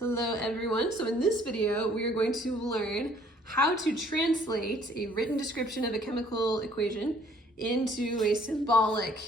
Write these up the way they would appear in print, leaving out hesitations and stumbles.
Hello everyone. So in this video, we are going to learn how to translate a written description of a chemical equation into a symbolic,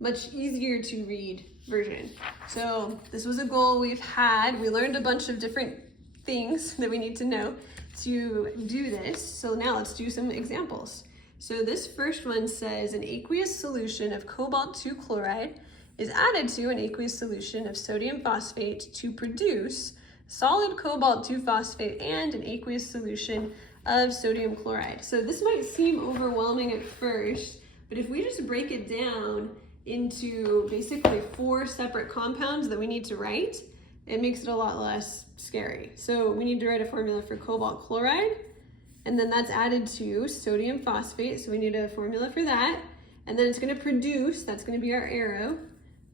much easier to read version. So this was a goal we've had. We learned a bunch of different things that we need to know to do this. So now let's do some examples. So this first one says an aqueous solution of cobalt 2 chloride is added to an aqueous solution of sodium phosphate to produce solid cobalt 2 phosphate and an aqueous solution of sodium chloride. So this might seem overwhelming at first, but if we just break it down into basically 4 separate compounds that we need to write, it makes it a lot less scary. So we need to write a formula for cobalt chloride, and then that's added to sodium phosphate, so we need a formula for that. And then it's going to produce, that's going to be our arrow,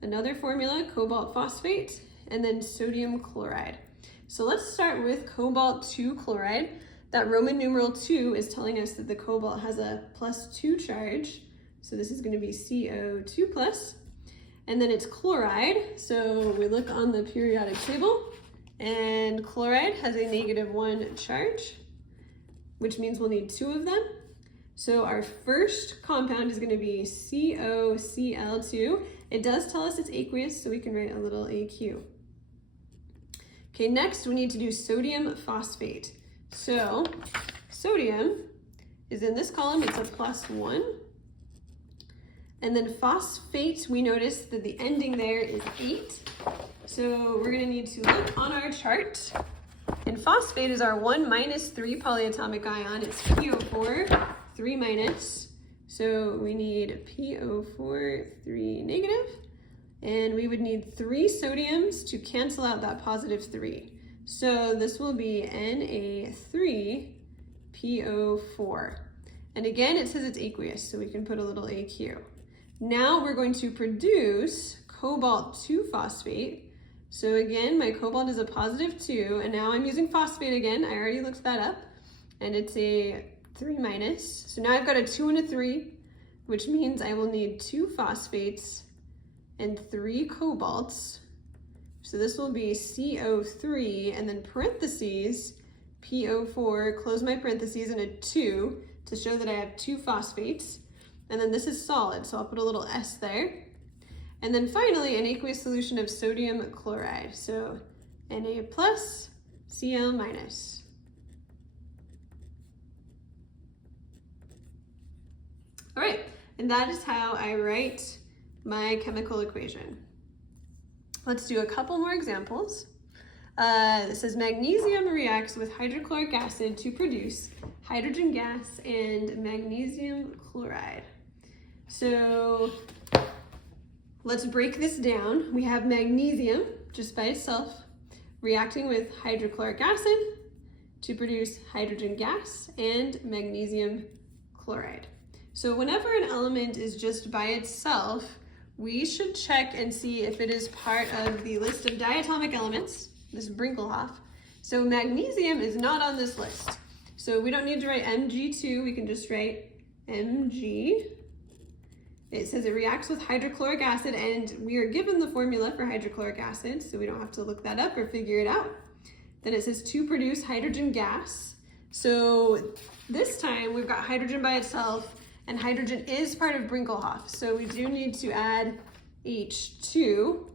another formula, cobalt phosphate, and then sodium chloride. So let's start with cobalt 2 chloride. That Roman numeral 2 is telling us that the cobalt has a +2 charge. So this is going to be CO2 plus. And then it's chloride. So we look on the periodic table, and chloride has a -1 charge, which means we'll need 2 of them. So our first compound is going to be COCl2. It does tell us it's aqueous, so we can write a little AQ. Okay, next we need to do sodium phosphate. So sodium is in this column, it's a +1. And then phosphate, we notice that the ending there is 8. So we're gonna need to look on our chart. And phosphate is our 1 - 3 polyatomic ion. It's PO4, 3-. So we need PO4, 3-. And we would need 3 sodiums to cancel out that +3. So this will be Na3PO4. And again, it says it's aqueous, so we can put a little AQ. Now we're going to produce cobalt 2 phosphate. So again, my cobalt is a +2, and now I'm using phosphate again. I already looked that up, and it's a 3-. So now I've got a 2 and a 3, which means I will need 2 phosphates and 3 cobalts. So this will be CO3 and then parentheses PO4, close my parentheses, and a 2 to show that I have 2 phosphates. And then this is solid, so I'll put a little S there. And then finally, an aqueous solution of sodium chloride. So Na plus, Cl minus. All right, and that is how I write my chemical equation. Let's do a couple more examples. This says magnesium reacts with hydrochloric acid to produce hydrogen gas and magnesium chloride. So let's break this down. We have magnesium just by itself reacting with hydrochloric acid to produce hydrogen gas and magnesium chloride. So whenever an element is just by itself, we should check and see if it is part of the list of diatomic elements, this Brinkelhoff. So magnesium is not on this list. So we don't need to write Mg2, we can just write Mg. It says it reacts with hydrochloric acid, and we are given the formula for hydrochloric acid, so we don't have to look that up or figure it out. Then it says to produce hydrogen gas. So this time we've got hydrogen by itself, and hydrogen is part of Brinkelhoff, so we do need to add H2,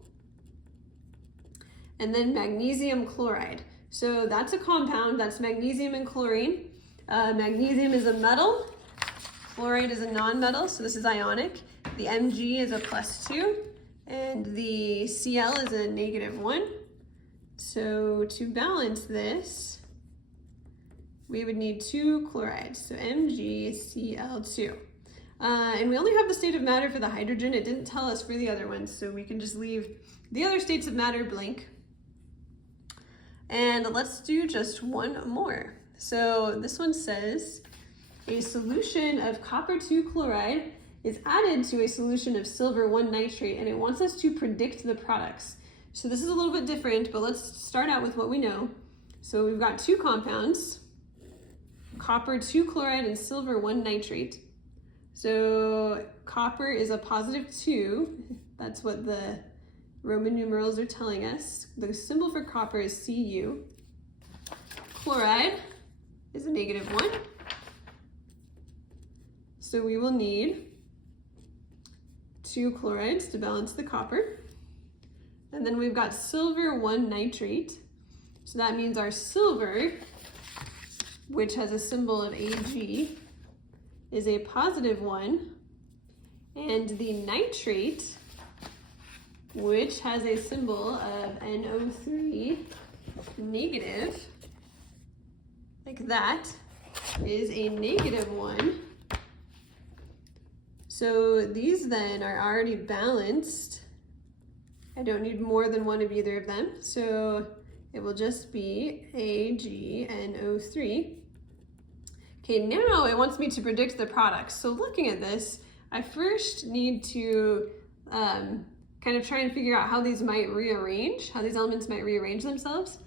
and then magnesium chloride. So that's a compound, that's magnesium and chlorine. Magnesium is a metal, chloride is a non-metal, so this is ionic. The Mg is a +2, and the Cl is a -1. So to balance this, we would need 2 chlorides, so MgCl2. And we only have the state of matter for the hydrogen. It didn't tell us for the other ones, so we can just leave the other states of matter blank. And let's do just one more. So this one says, a solution of copper 2 chloride is added to a solution of silver 1 nitrate, and it wants us to predict the products. So this is a little bit different, but let's start out with what we know. So we've got 2 compounds, copper 2 chloride and silver 1 nitrate. So copper is a +2. That's what the Roman numerals are telling us the symbol for copper is Cu. Chloride is a -1. So we will need 2 chlorides to balance the copper. And then we've got silver 1 nitrate. So that means our silver, which has a symbol of Ag, is a +1. And the nitrate, which has a symbol of NO3 negative, like that, is a -1. So these then are already balanced. I don't need more than one of either of them. So it will just be AgNO3. Okay, now it wants me to predict the products. So looking at this, I first need to kind of try and figure out how these might rearrange, how these elements might rearrange themselves.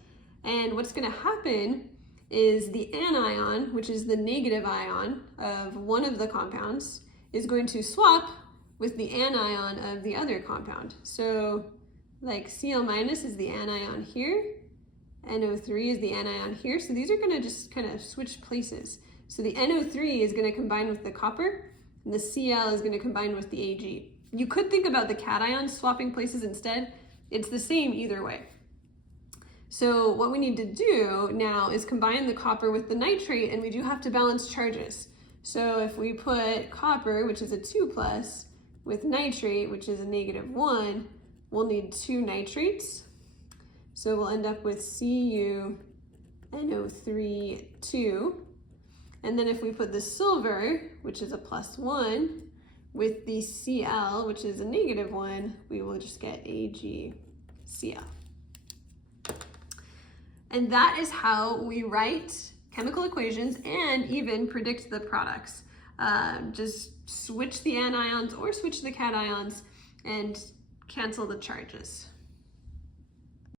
And what's gonna happen is the anion, which is the negative ion of one of the compounds, is going to swap with the anion of the other compound. So like Cl- is the anion here, NO3 is the anion here. So these are gonna just kind of switch places. So the NO3 is gonna combine with the copper, and the Cl is gonna combine with the Ag. You could think about the cations swapping places instead. It's the same either way. So what we need to do now is combine the copper with the nitrate, and we do have to balance charges. So if we put copper, which is a 2+, with nitrate, which is a -1, we'll need 2 nitrates. So we'll end up with CuNO3 2. And then if we put the silver, which is a +1, with the Cl, which is a -1, we will just get AgCl. And that is how we write chemical equations and even predict the products. Just switch the anions or switch the cations and cancel the charges.